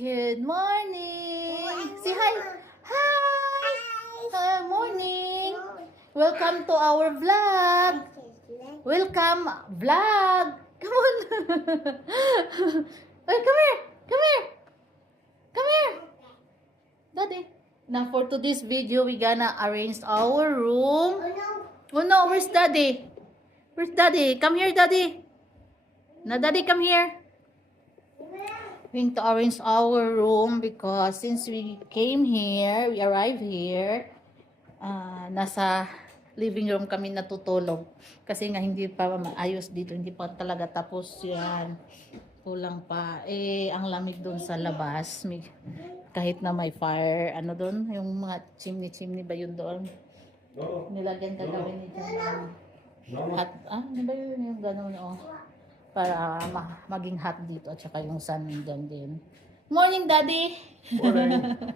Good morning! Say hi! Hi! Hi! Morning! Welcome to our vlog! Welcome vlog! Come on! Hey, come here! Come here! Come here! Daddy! Now for today's video, we gonna arrange our room. Oh no, where's Daddy? Where's Daddy? Come here, Daddy! Now, Daddy, come here! Going to arrange our room because since we came here, we arrived here, nasa living room kami natutulog. Kasi nga hindi pa maayos dito, hindi pa talaga tapos yan. Kulang pa. Ang lamig doon sa labas. Kahit na may fire, ano doon, yung mga chimney ba yun doon? Nilagyan ka gawin nito ng hot, ano ba yun yung gano'n, para maging hot dito at saka yung sun dyan din. Morning, Daddy! Morning!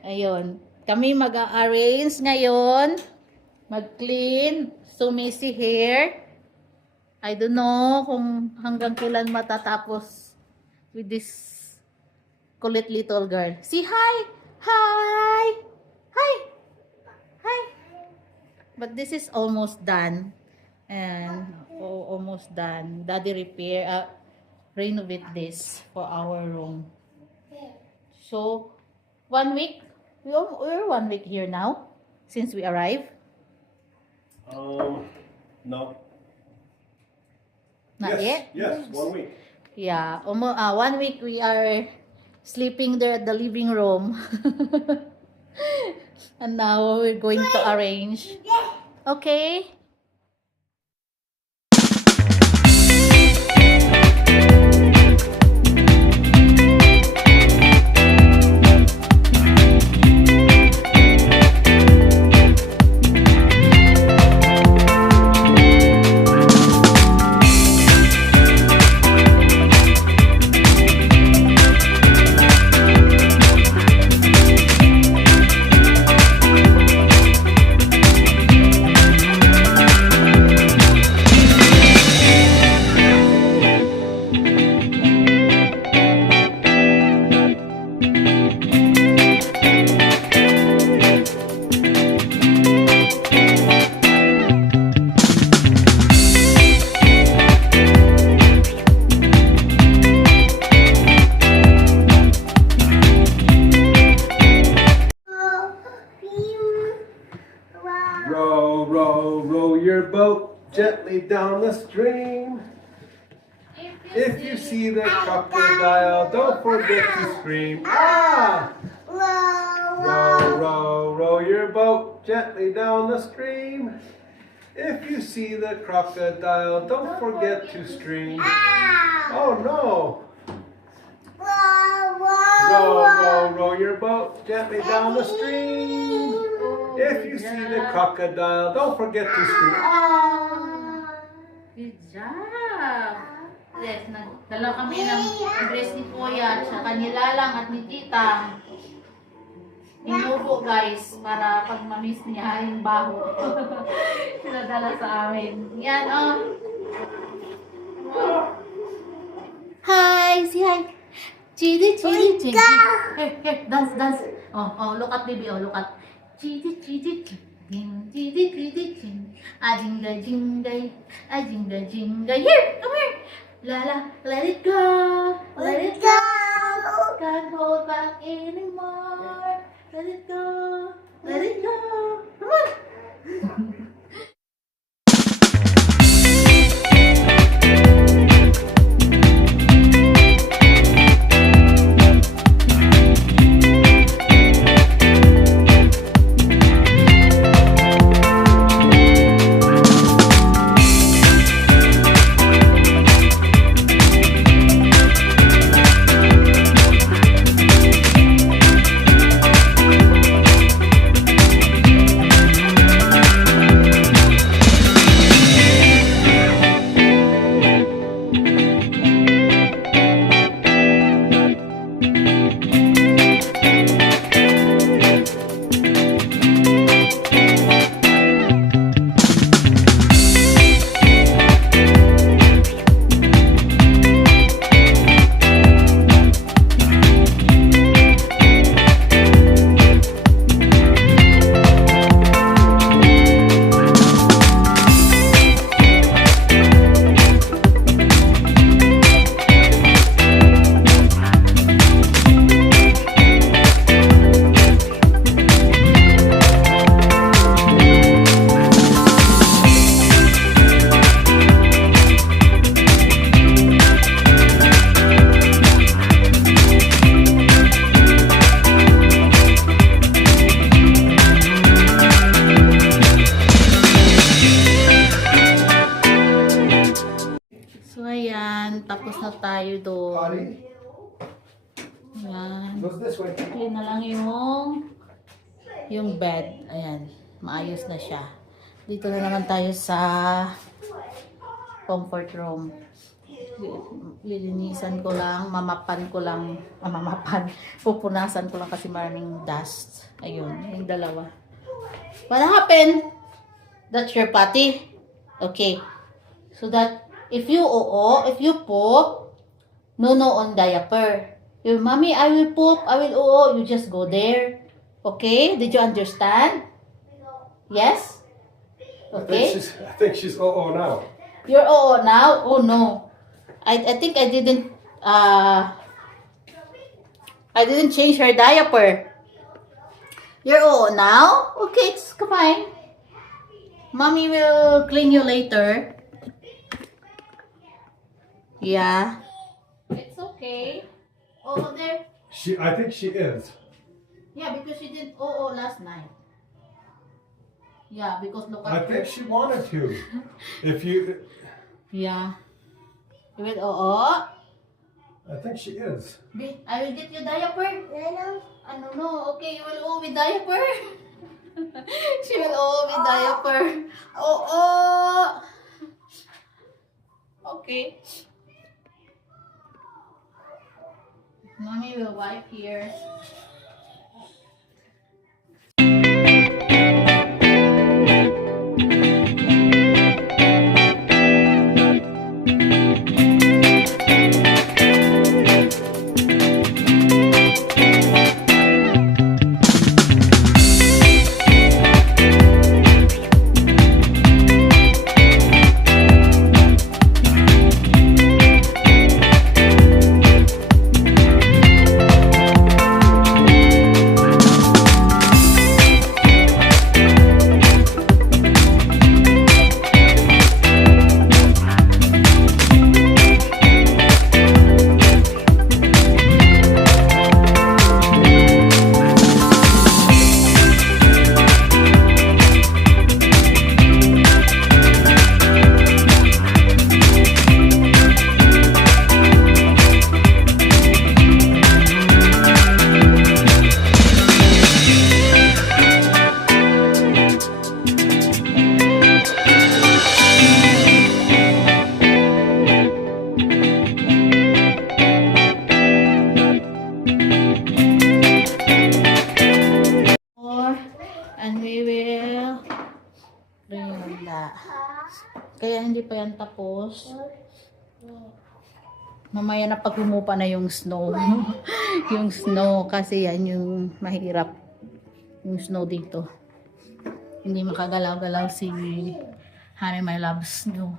Ayun. Kami mag-arrange ngayon. Mag-clean. So messy hair. I don't know kung hanggang kailan matatapos with this kulit little girl. Say hi! Hi! Hi! Hi! But this is almost done. And almost done. Daddy renovate this for our room. So 1 week. We're 1 week here now since we arrived. No. Not yet. Yes, 1 week. Yeah, 1 week we are sleeping there at the living room. And now we're going to arrange. Okay. Row, row, row your boat gently down the stream. If you see the crocodile, don't forget to scream. Ah! Row, row, row your boat gently down the stream. If you see the crocodile, don't forget to scream. Oh no! Row, row, row your boat gently down the stream. If you see the crocodile, don't forget to scream. Good job! Yes, nagdala kami ng dress ni Kuya at saka ni Lalang at ni Tita. Inubo guys, para pag mamiss niya yung baho. Sinadala sa amin. Yan, Hi! Say hi! Chidi, chidi, chidi. Here, dance, dance. Look at baby, look at. Chidi, chidi, chidi, chidi, chidi, chidi. Ajinga, jingay, ajinga, jingay. Here, come here. Lala, let it go, let it go. Can't hold back anymore. Let it go, let it go. Come on. tayo doon. Potty Ayan. goes this way. Clean na lang yung bed. Ayan. Maayos na siya. Dito na naman tayo sa comfort room. Lilinisan ko lang, mamapan. Pupunasan ko lang kasi maraming dust. Ayun, yung dalawa. What happened? That's your potty? Okay. So that if you poop, no on diaper. Your mommy, I will poop, I will you just go there. Okay? Did you understand? Yes? Okay? I think she's now. You're now? Oh no. I think I didn't change her diaper. You're now? Okay, it's fine. Mommy will clean you later. Yeah. It's okay. There. I think she is. Yeah, because she did last night. Yeah, because look I at think her. she wanted to. If you, Yeah. You will I think she is. I will get you diaper. No. Okay, you will with diaper. She will with diaper. Okay. Mommy will wipe here. And we will clean that. Kaya hindi pa yan tapos. Mamaya na pag humupa na yung snow. Yung snow kasi yan yung mahirap. Yung snow dito. Hindi makagalaw-galaw si Honey My Loves. No.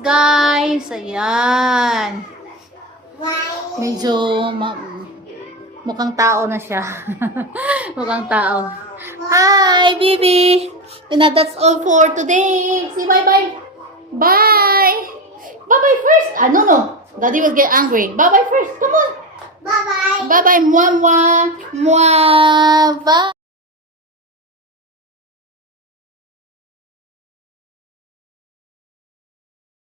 Guys, ayan. Medyo mukhang tao na siya. Mukhang tao. Hi, baby. That's all for today. Say bye-bye. Bye. Bye-bye first. No. Daddy will get angry. Bye-bye first. Come on. Bye-bye. Bye-bye. Mwah, mwah. Mwah. Bye.